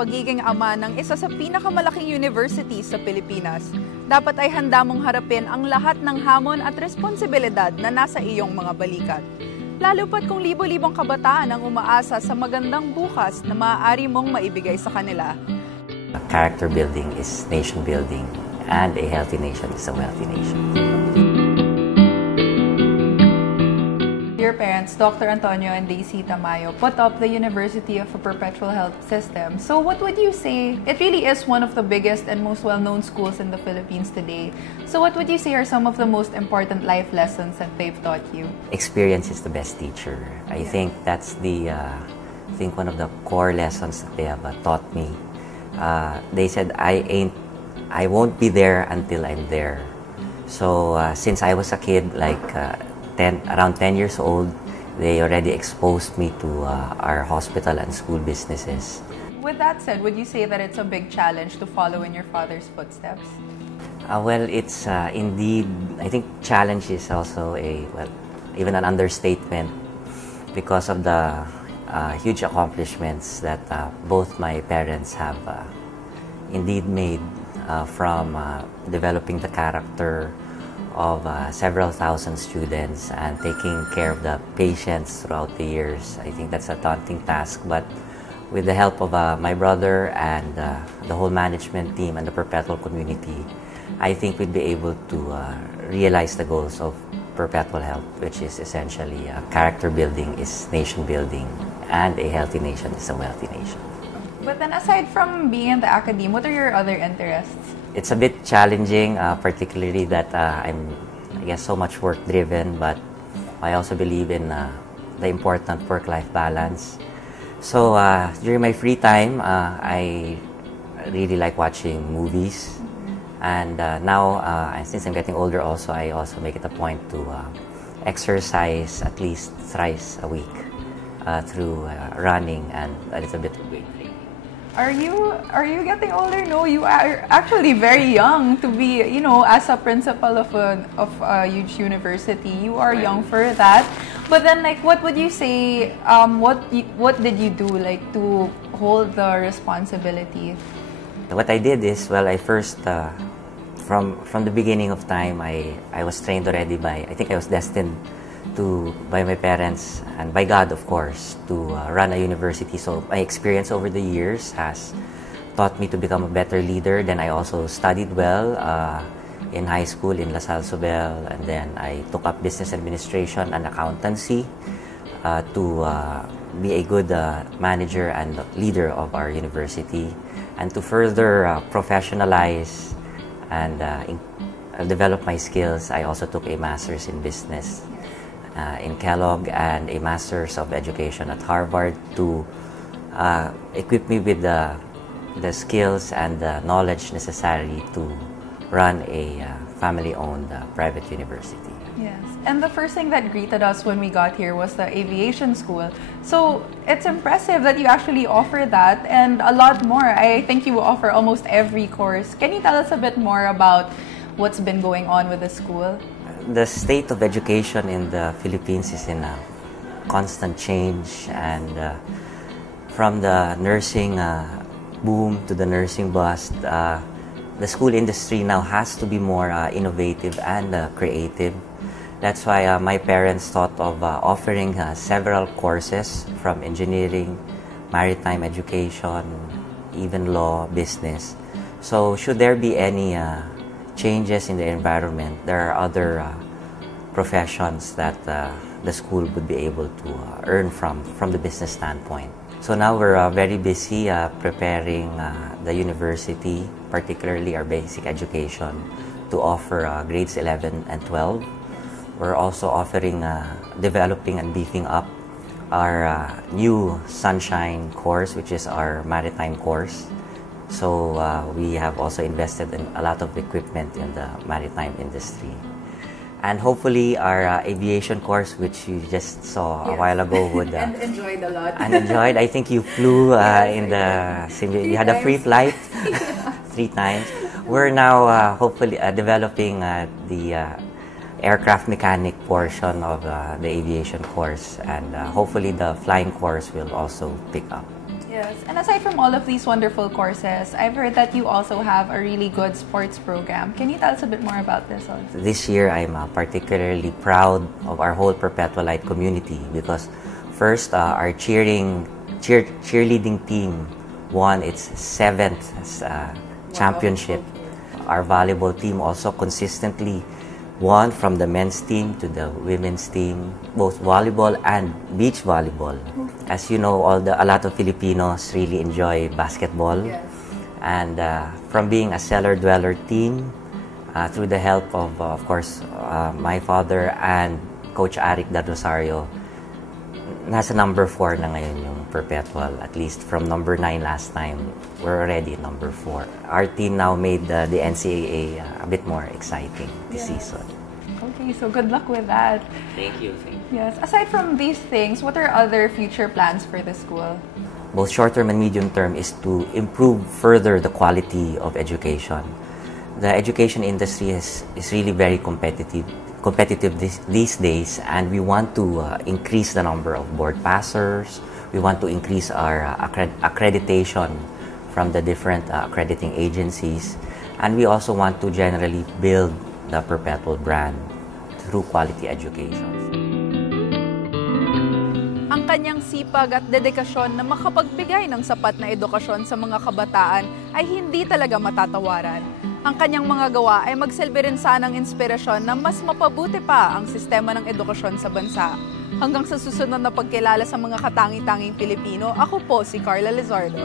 pagiging ama ng isa sa pinakamalaking university sa Pilipinas, dapat ay handa mong harapin ang lahat ng hamon at responsibilidad na nasa iyong mga balikat. Lalo pat kung libo-libong kabataan ang umaasa sa magandang bukas na maaari mong maibigay sa kanila. Character building is nation building, and a healthy nation is a wealthy nation. Your parents, Dr. Antonio and Daisy Tamayo, put up the University of a Perpetual Health System. So what would you say? It really is one of the biggest and most well-known schools in the Philippines today. So what would you say are some of the most important life lessons that they've taught you? Experience is the best teacher. I think that's one of the core lessons that they have taught me. They said, I won't be there until I'm there. So since I was a kid, around 10 years old, they already exposed me to our hospital and school businesses. With that said, would you say that it's a big challenge to follow in your father's footsteps? Well, it's indeed, I think challenge is also even an understatement because of the huge accomplishments that both my parents have indeed made from developing the character of several thousand students and taking care of the patients throughout the years. I think that's a daunting task, but with the help of my brother and the whole management team and the Perpetual community, I think we'd be able to realize the goals of Perpetual Health, which is essentially character building is nation building, and a healthy nation is a wealthy nation. But then aside from being in the academe, what are your other interests? It's a bit challenging, particularly that I'm, I guess, so much work-driven, but I also believe in the important work-life balance. So during my free time, I really like watching movies. And now, since I'm getting older also, I also make it a point to exercise at least thrice a week through running and a little bit of weightlifting. Are you getting older? No, you are actually very young to be, as a principal of a huge university. You are young for that. But then, what would you say? What did you do, to hold the responsibility? What I did is, I first, from the beginning of time, I was trained already I think I was destined by my parents and by God, of course, to run a university. So my experience over the years has taught me to become a better leader. Then I also studied well in high school in La Salle Sobel, and then I took up business administration and accountancy to be a good manager and leader of our university, and to further professionalize and develop my skills. I also took a master's in business in Kellogg and a Master's of Education at Harvard to equip me with the skills and the knowledge necessary to run a family-owned private university. Yes, and the first thing that greeted us when we got here was the aviation school. So it's impressive that you actually offer that and a lot more. I think you offer almost every course. Can you tell us a bit more about what's been going on with the school? The state of education in the Philippines is in a constant change, and from the nursing boom to the nursing bust, the school industry now has to be more innovative and creative. That's why my parents thought of offering several courses from engineering, maritime education, even law, business. So should there be any changes in the environment, there are other professions that the school would be able to earn from the business standpoint. So now we're very busy preparing the university, particularly our basic education, to offer grades 11 and 12. We're also offering, developing and beefing up our new Sunshine course, which is our maritime course. So we have also invested in a lot of equipment in the maritime industry. And hopefully our aviation course, which you just saw a while ago, would... and enjoyed a lot. And enjoyed. I think you flew you had a free flight 3 times. We're now hopefully developing the aircraft mechanic portion of the aviation course, and hopefully the flying course will also pick up. Yes, and aside from all of these wonderful courses, I've heard that you also have a really good sports program. Can you tell us a bit more about this also? This year, I'm particularly proud of our whole Perpetual Light community because first, our cheerleading team won its 7th championship. Our volleyball team also consistently won from the men's team to the women's team, both volleyball and beach volleyball. As you know, a lot of Filipinos really enjoy basketball. Yes. And from being a cellar-dweller team, through the help of course, my father and Coach Arik Del Rosario, nasa number 4 na ngayon yung Perpetual. At least from number 9 last time, we're already number 4. Our team now made the NCAA a bit more exciting this season. Okay, so good luck with that. Thank you. Yes. Aside from these things, what are other future plans for the school? Both short-term and medium-term is to improve further the quality of education. The education industry is really very competitive these days, and we want to increase the number of board passers. We want to increase our accreditation from the different accrediting agencies, and we also want to generally build the Perpetual brand through quality education. Ang kanyang sipag at dedikasyon na makapagbigay ng sapat na edukasyon sa mga kabataan ay hindi talaga matatawaran. Ang kanyang mga gawa ay magsilbi rin sanang inspirasyon na mas mapabuti pa ang sistema ng edukasyon sa bansa. Hanggang sa susunod na pagkilala sa mga katangi-tanging Pilipino, ako po si Carla Lizardo.